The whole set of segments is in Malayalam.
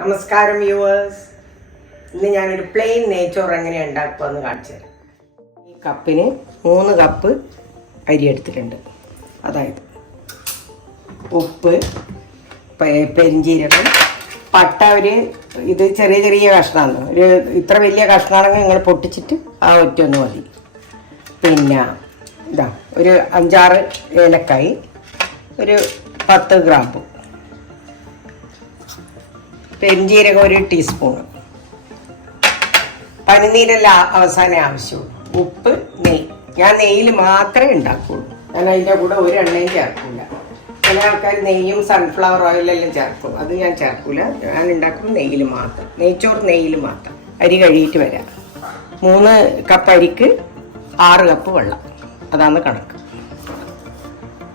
നമസ്കാരം വ്യൂവേഴ്സ്. ഇന്ന് ഞാനൊരു പ്ലെയിൻ നെയ്ച്ചോറ് എങ്ങനെയാണ് ഉണ്ടാക്കുകയെന്ന് കാണിച്ചു തരാം. ഈ കപ്പിന് 3 കപ്പ് അരി എടുത്തിട്ടുണ്ട്. അതായത് ഉപ്പ്, പെരിഞ്ചീരകം, പട്ട. ഇത് ചെറിയ ചെറിയ കഷ്ണമാണ്. ഇത്ര വലിയ കഷ്ണമാണെങ്കിൽ നിങ്ങൾ പൊട്ടിച്ചിട്ട് ആ ഒറ്റൊന്ന് മതി. പിന്നെ ഇതാ ഒരു 5-6 ഏലക്കായി, ഒരു 10 ഗ്രാമ്പു, പെരിഞ്ചീരകം 1 ടീസ്പൂൺ, പനിനീരെല്ലാം അവസാനം ആവശ്യമുള്ളൂ, ഉപ്പ്, നെയ്യ്. ഞാൻ നെയ്യിൽ മാത്രമേ ഉണ്ടാക്കുകയുള്ളൂ. ഞാൻ അതിൻ്റെ കൂടെ ഒരു എണ്ണയും ചേർക്കില്ല. ചില ആൾക്കാർ നെയ്യും സൺഫ്ലവർ ഓയിലെല്ലാം ചേർക്കും. അത് ഞാൻ ചേർക്കില്ല. ഞാൻ ഉണ്ടാക്കും നെയ്യിൽ മാത്രം. നെയ്ച്ചോറ് നെയ്യിൽ മാത്രം. അരി കഴുകിയിട്ട് വരാം. 3 കപ്പ് അരിക്ക് 6 കപ്പ് വെള്ളം. അതാണ് കണക്ക്.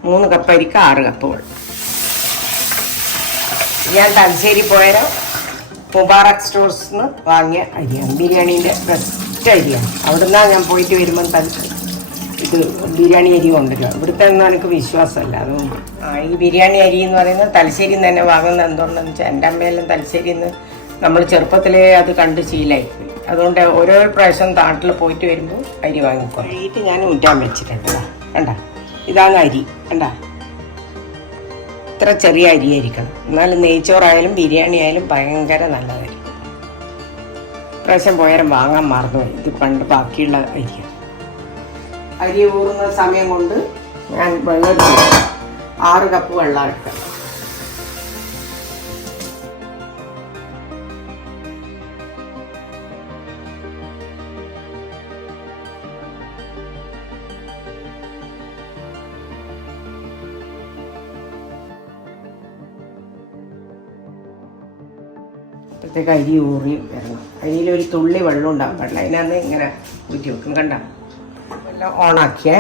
3 കപ്പ് അരിക്ക് 6 കപ്പ് വെള്ളം. ഞാൻ തലശ്ശേരി പോയ മുബാറക് സ്റ്റോഴ്സിൽ നിന്ന് വാങ്ങിയ അരിയാണ്. ബിരിയാണീൻ്റെ ബെസ്റ്റ് അരിയാണ്. അവിടെ നിന്നാണ് ഞാൻ പോയിട്ട് വരുമ്പം ഇത് ബിരിയാണി അരി കൊണ്ടുവരിക. ഇവിടുത്തെ ഒന്നും എനിക്ക് വിശ്വാസമല്ല. അതുകൊണ്ട് ഈ ബിരിയാണി അരി എന്ന് പറയുന്നത് തലശ്ശേരിയിൽ നിന്ന് തന്നെ വാങ്ങുന്നത് എന്തുകൊണ്ടെന്ന് വെച്ചാൽ എൻ്റെ അമ്മയെല്ലാം തലശ്ശേരിയിൽ നിന്ന് നമ്മൾ ചെറുപ്പത്തിലേ അത് കണ്ട് ശീലമായിപ്പോയി. അതുകൊണ്ട് ഓരോ പ്രാവശ്യം നാട്ടിൽ പോയിട്ട് വരുമ്പോൾ അരി വാങ്ങിക്കോ. അരിയിട്ട് ഞാൻ ഊറ്റാൻ വെച്ചിട്ടുണ്ട്. കണ്ട, ഇതാണ് അരി. കണ്ട, ഇത്ര ചെറിയ അരിയായിരിക്കണം. എന്നാലും നെയ്ച്ചോറായാലും ബിരിയാണി ആയാലും ഭയങ്കര നല്ലതായിരിക്കും. പ്രാവശ്യം പോയാലും വാങ്ങാൻ മറന്നുപോയി. ഇത് പണ്ട് ബാക്കിയുള്ള അരിയാണ്. അരി ഊറുന്ന സമയം കൊണ്ട് ഞാൻ വെള്ളം 6 കപ്പ് വെള്ളം എടുക്കാം. അപ്പോഴത്തേക്ക് അരി ഊറി വരണം. അരിയിലൊരു തുള്ളി വെള്ളം ഉണ്ടാകാൻ പാടില്ല. അതിനകത്ത് ഇങ്ങനെ ഊറ്റി വെക്കും. കണ്ട, എല്ലാം ഓണാക്കിയേ.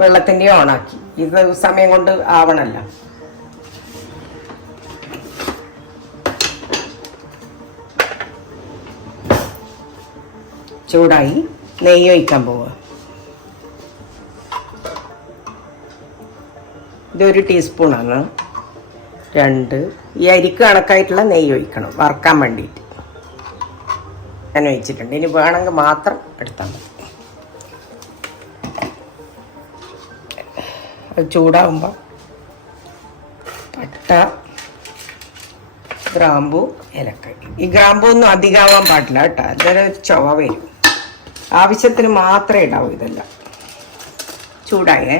വെള്ളത്തിൻ്റെ ഓണാക്കി. ഇത് സമയം കൊണ്ട് ആവണമല്ലോ. ചൂടായി. നെയ്യ് ഒഴിക്കാൻ പോവുക. ഇതൊരു ടീസ്പൂണാണ്. 2. ഈ അരിക്ക് കണക്കായിട്ടുള്ള നെയ്യ് ഒഴിക്കണം വറുക്കാൻ വേണ്ടിയിട്ട്. ഞാൻ ഒഴിച്ചിട്ടുണ്ട്. ഇനി വേണമെങ്കിൽ മാത്രം എടുത്താൽ മതി. അത് ചൂടാകുമ്പോൾ പട്ട, ഗ്രാമ്പു, ഏലക്കായ്. ഈ ഗ്രാമ്പു ഒന്നും അധികമാവാൻ പാടില്ല കേട്ടോ. അതൊരു ചുവ വരും. ആവശ്യത്തിന് മാത്രമേ ഇടാവൂ. ഇതെല്ലാം ചൂടായേ.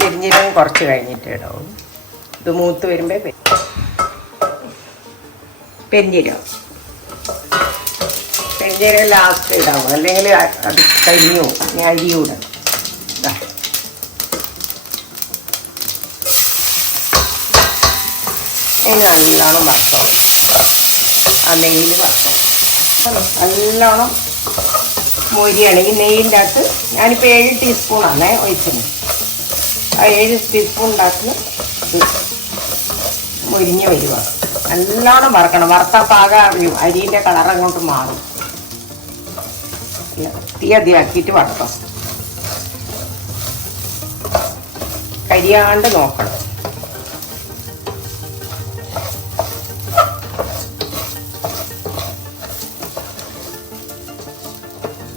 പെരിഞ്ചീരകം കുറച്ച് കഴിഞ്ഞിട്ട് ഇടാവും. ഇത് മൂത്ത് വരുമ്പോൾ പെരിഞ്ചീരകം ലാസ്റ്റ് ഇടാവും. അല്ലെങ്കിൽ അത് കരിഞ്ഞു. ഇനി അരിയൂടെ നല്ലോണം വറുത്തോ. ആ നെയ്യിൽ വറുത്തോ. നല്ലോണം മൊരിയാണ്. ഈ നെയ്യിൻ്റെ അകത്ത് ഞാനിപ്പോൾ 7 ടീസ്പൂണാണ് ഒഴിച്ചത്. ആ 7 ടീസ്പൂൺ ഉണ്ടാക്കി മൊരിഞ്ഞ് വരിക. നല്ലോണം വറക്കണം. വറുത്താൽ പാകം അറിയും. അരിൻ്റെ കളർ അങ്ങോട്ട് മാറും. തീ അധികമാക്കിയിട്ട് വറുക്കണം. കരിയാണ്ട് നോക്കണം.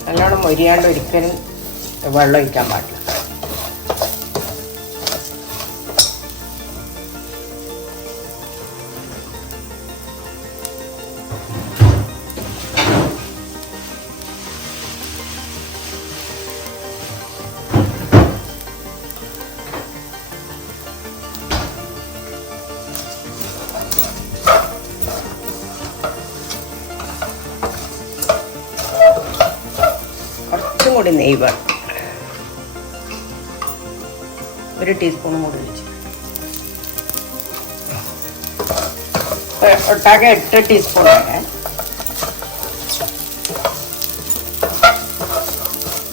നല്ലോണം മൊരിയാണ്ട് ഒരിക്കലും വെള്ളം ഒഴിക്കാൻ പാടില്ല. കൂടി നെയ്യ് വേണം. 1 ടീസ്പൂണും കൂടി ഒഴിച്ച് ഒട്ടാകെ 8 ടീസ്പൂൺ ആകാൻ.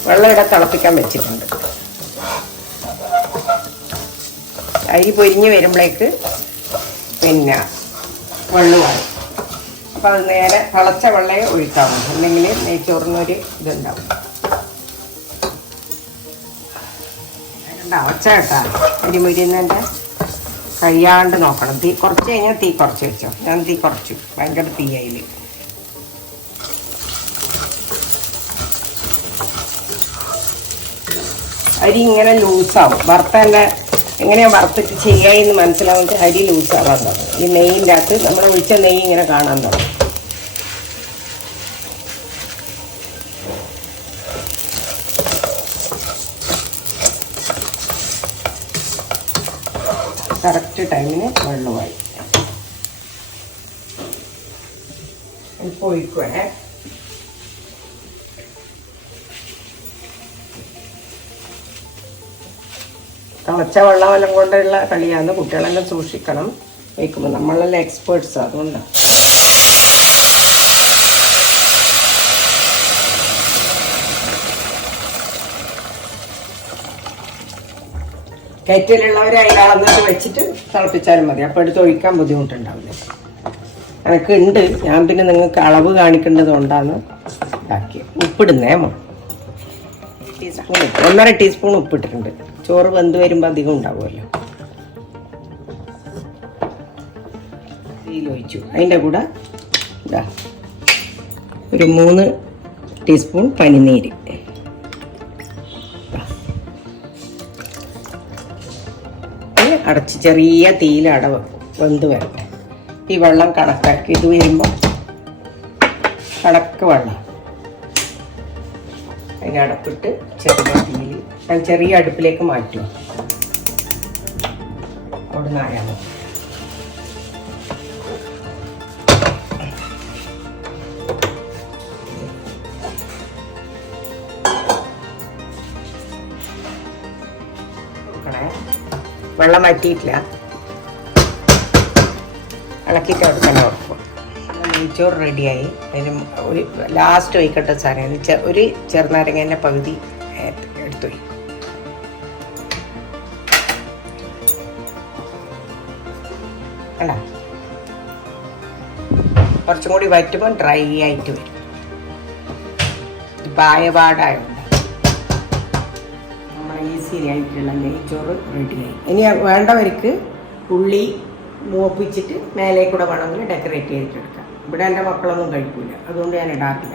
വെള്ളം ഇവിടെ തിളപ്പിക്കാൻ വെച്ചിട്ടുണ്ട്. അരി പൊരിഞ്ഞ് വരുമ്പോഴേക്ക് പിന്നെ വെള്ളമായി. അപ്പോൾ അത് നേരെ തിളച്ച വെള്ളയെ ഒഴിക്കാവൂ, അല്ലെങ്കിൽ നെയ്ച്ചോറിനൊരു ഇതുണ്ടാവും. ഒച്ച കേട്ടാ അരിമുരിന്നതിൻ്റെ കഴിയാണ്ട് നോക്കണം. തീ കുറച്ച് കഴിഞ്ഞാൽ തീ കുറച്ച് വെച്ചോ. ഞാൻ തീ കുറച്ചു, ഭയങ്കര തീയായിൽ. അരി ഇങ്ങനെ ലൂസാവും. വറുത്തന്നെ എങ്ങനെയാണ് വറുത്തിട്ട് ചെയ്യാമെന്ന് മനസ്സിലാവുന്നത് അരി ലൂസാവാൻ തുടങ്ങും. ഈ നെയ്യിൻ്റെ അകത്ത് നമ്മൾ ഒഴിച്ച നെയ്യ് ഇങ്ങനെ കാണാൻ തുടങ്ങും. കറക്റ്റ് ടൈമിന് വെള്ളമായി. ഇപ്പോൾ ഒഴിക്കുവേ. തിളച്ച വെള്ളമെല്ലാം കൊണ്ടുള്ള കളിയാണ്. കുട്ടികളെല്ലാം സൂക്ഷിക്കണം വയ്ക്കുമ്പോൾ. നമ്മളെല്ലാം എക്സ്പേർട്സ്, അതുകൊണ്ടാണ്. കയറ്റിലുള്ളവർ അതിൽ അളന്നിട്ട് വെച്ചിട്ട് തിളപ്പിച്ചാലും മതി. അപ്പോൾ എടുത്ത് ഒഴിക്കാൻ ബുദ്ധിമുട്ടുണ്ടാവില്ല. എനിക്ക് ഉണ്ട്, ഞാൻ പിന്നെ നിങ്ങൾക്ക് അളവ് കാണിക്കേണ്ടത് കൊണ്ടാണ് ഇതാക്കിയത്. ഉപ്പിടുന്നേ 1.5 ടീസ്പൂൺ ഉപ്പിട്ടിട്ടുണ്ട്. ചോറ് വെന്ത് വരുമ്പോൾ അധികം ഉണ്ടാവുമല്ലോ. ഒഴിച്ചു. അതിൻ്റെ കൂടെ ഇതാ ഒരു 3 ടീസ്പൂൺ പനിനീര്. അടച്ച് ചെറിയ തീയിൽ വെന്ത് വരട്ടെ. ഈ വെള്ളം കണക്കാക്കി ഇത് വരുമ്പോൾ കണക്ക് വെള്ളം അതിനടപ്പിട്ട് ചെറിയ തീയിൽ ഞാൻ ചെറിയ അടുപ്പിലേക്ക് മാറ്റുക. അവിടെ നിന്നായാൽ മതി. വെള്ളം വറ്റിയിട്ടില്ല, ഇളക്കിയിട്ട് കൊടുക്കണം. ഉറപ്പ്. നെയ്ച്ചോറ് റെഡിയായി. അതിന് ഒരു ലാസ്റ്റ് ഒഴിക്കട്ടെ സാധനം ഒരു ചെറുനാരങ്ങേൻ്റെ പകുതി എടുത്തു പോയി. അല്ല, കുറച്ചും കൂടി വറ്റുമ്പോൾ ഡ്രൈ ആയിട്ട് വരും. പായപാടായുണ്ട്. ഈസി ആയിട്ടുള്ള നെയ്ച്ചോറ് റെഡിയായി. ഇനി വേണ്ടവർക്ക് ഉള്ളി മൂപ്പിച്ചിട്ട് മേലെ കൂടെ വേണമെങ്കിൽ ഡെക്കറേറ്റ് ചെയ്തിട്ടെടുക്കാം. ഇവിടെ എൻ്റെ മക്കളൊന്നും കഴിക്കില്ല, അതുകൊണ്ട് ഞാൻ ഇടാറില്ല.